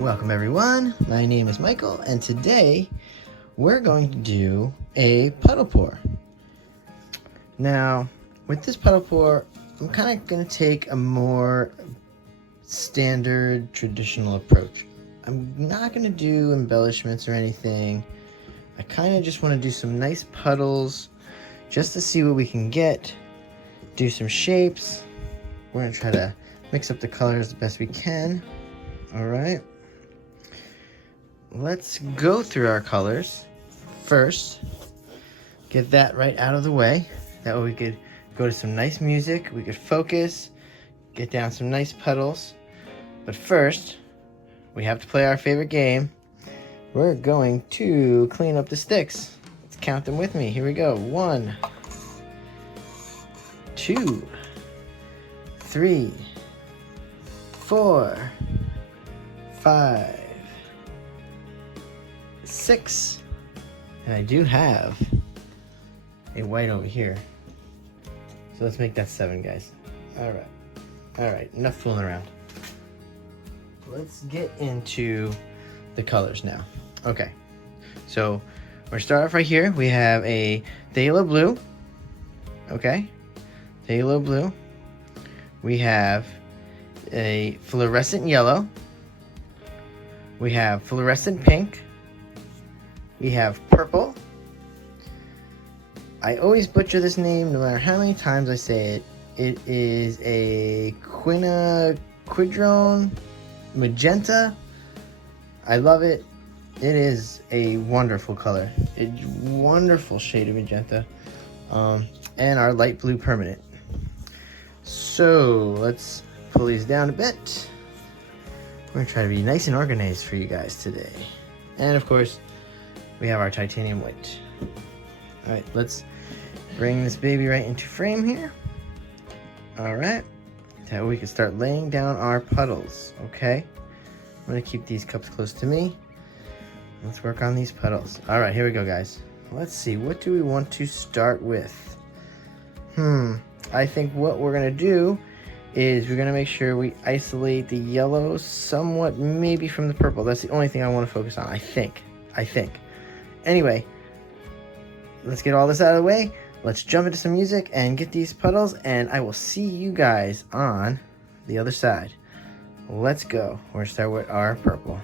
Welcome everyone, my name is Michael and today we're going to do a puddle pour. Now with this puddle pour I'm kind of going to take a more standard traditional approach. I'm not going to do embellishments or anything. I kind of just want to do some nice puddles just to see what we can get, do some shapes. We're going to try to mix up the colors the best we can. Alright, let's go through our colors first, get that right out of the way. That way we could go to some nice music, we could focus, get down some nice puddles. But first, we have to play our favorite game. We're going to clean up the sticks. Let's count them with me. Here we go. 1, 2, 3, 4, 5, 6, and I do have a white over here. So let's make that 7, guys. Alright, enough fooling around. Let's get into the colors now. Okay, so we're gonna start off right here. We have a phthalo blue. Okay, phthalo blue. We have a fluorescent yellow. We have fluorescent pink. We have purple. I always butcher this name no matter how many times I say it. It is a quinacridone magenta. I love it. It is a wonderful color. It's a wonderful shade of magenta. And our light blue permanent. So let's pull these down a bit. We're gonna try to be nice and organized for you guys today. And of course, we have our titanium white. All right, let's bring this baby right into frame here. All right, that way we can start laying down our puddles, okay? I'm gonna keep these cups close to me. Let's work on these puddles. All right, here we go, guys. Let's see, what do we want to start with? I think what we're gonna do is we're gonna make sure we isolate the yellow somewhat, maybe from the purple. That's the only thing I want to focus on, I think. Anyway, let's get all this out of the way. Let's jump into some music and get these puddles, and I will see you guys on the other side. Let's go. We're gonna start with our purple.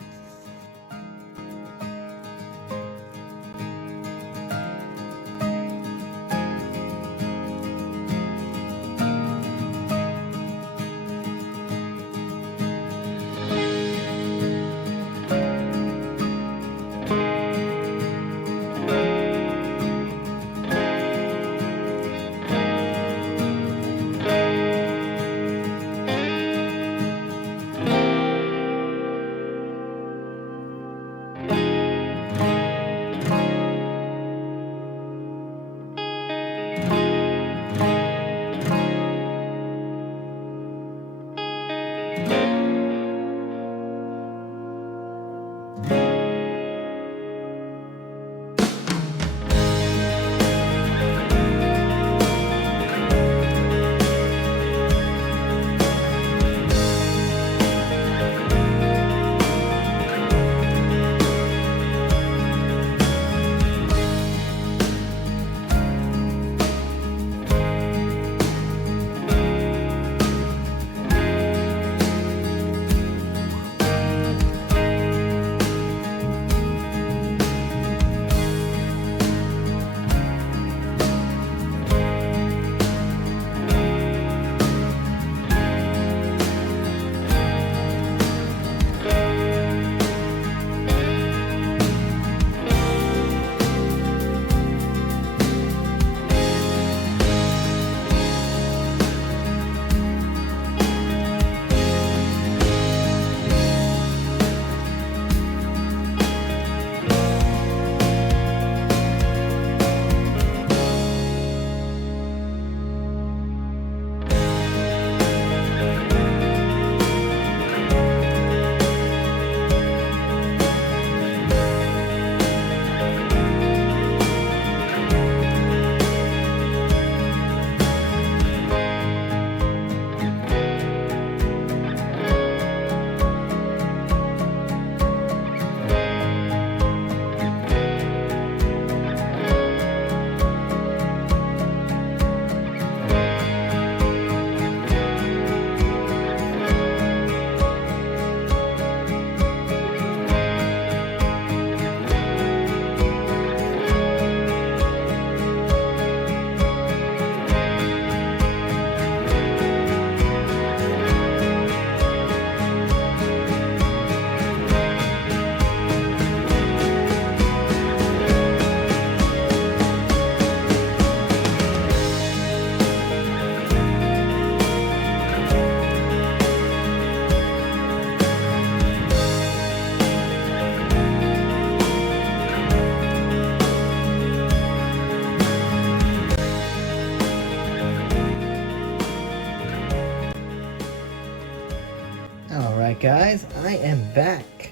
Alright guys, I am back.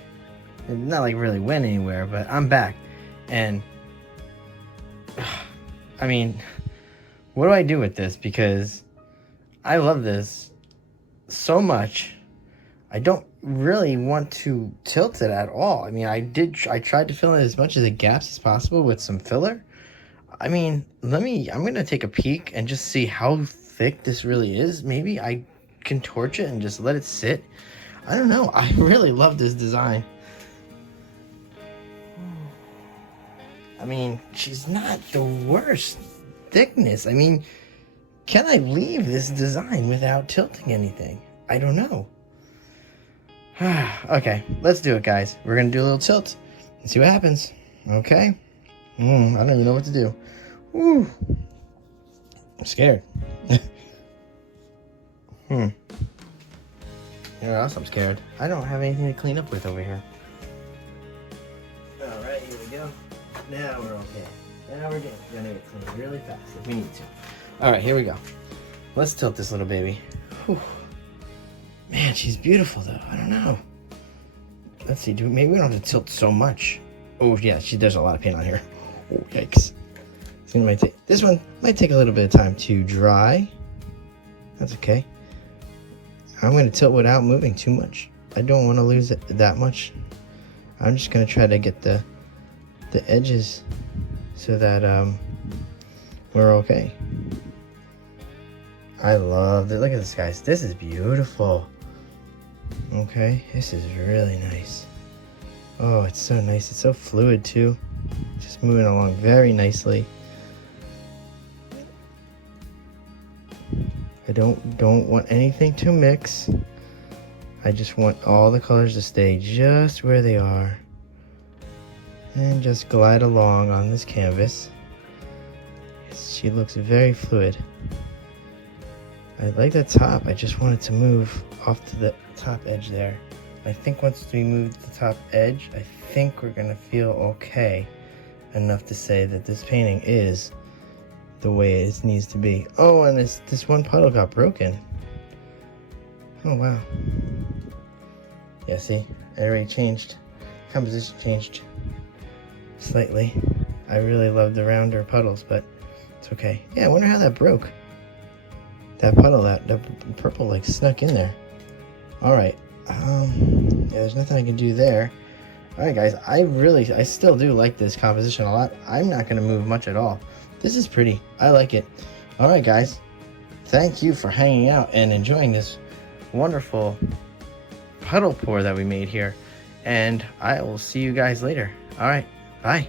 Not like really went anywhere, but I'm back. And I mean, what do I do with this? Because I love this so much. I don't really want to tilt it at all. I mean, I tried to fill in as much of the gaps as possible with some filler. I mean, I'm going to take a peek and just see how thick this really is. Maybe I can torch it and just let it sit. I don't know. I really love this design. I mean, she's not the worst thickness. I mean, can I leave this design without tilting anything? I don't know. Okay, let's do it, guys. We're going to do a little tilt and see what happens. Okay? I don't even know what to do. Woo. I'm scared. You know what else I'm scared? I don't have anything to clean up with over here. Alright, here we go. Now we're okay. Now we're gonna get clean really fast if we need to. Alright, here we go. Let's tilt this little baby. Whew. Man, she's beautiful though. I don't know. Let's see, maybe we don't have to tilt so much. Oh yeah, there's a lot of paint on here. Oh, yikes. This one might take a little bit of time to dry. That's okay. I'm going to tilt without moving too much. I don't want to lose it that much. I'm just going to try to get the edges so that we're okay. I love it. Look at this, guys. This is beautiful. Okay, this is really nice. Oh, it's so nice. It's so fluid too. Just moving along very nicely. I don't want anything to mix. I just want all the colors to stay just where they are. And just glide along on this canvas. She looks very fluid. I like the top. I just want it to move off to the top edge there. I think once we move the top edge, I think we're gonna feel okay enough to say that this painting is the way it needs to be. Oh, and this one puddle got broken. Oh wow. Yeah, see, it already changed. Composition changed slightly. I really love the rounder puddles, but it's okay. Yeah, I wonder how that broke. That puddle, that purple like snuck in there. All right. Yeah, there's nothing I can do there. All right, guys. I still do like this composition a lot. I'm not gonna move much at all. This is pretty. I like it. All right, guys. Thank you for hanging out and enjoying this wonderful puddle pour that we made here. And I will see you guys later. All right. Bye.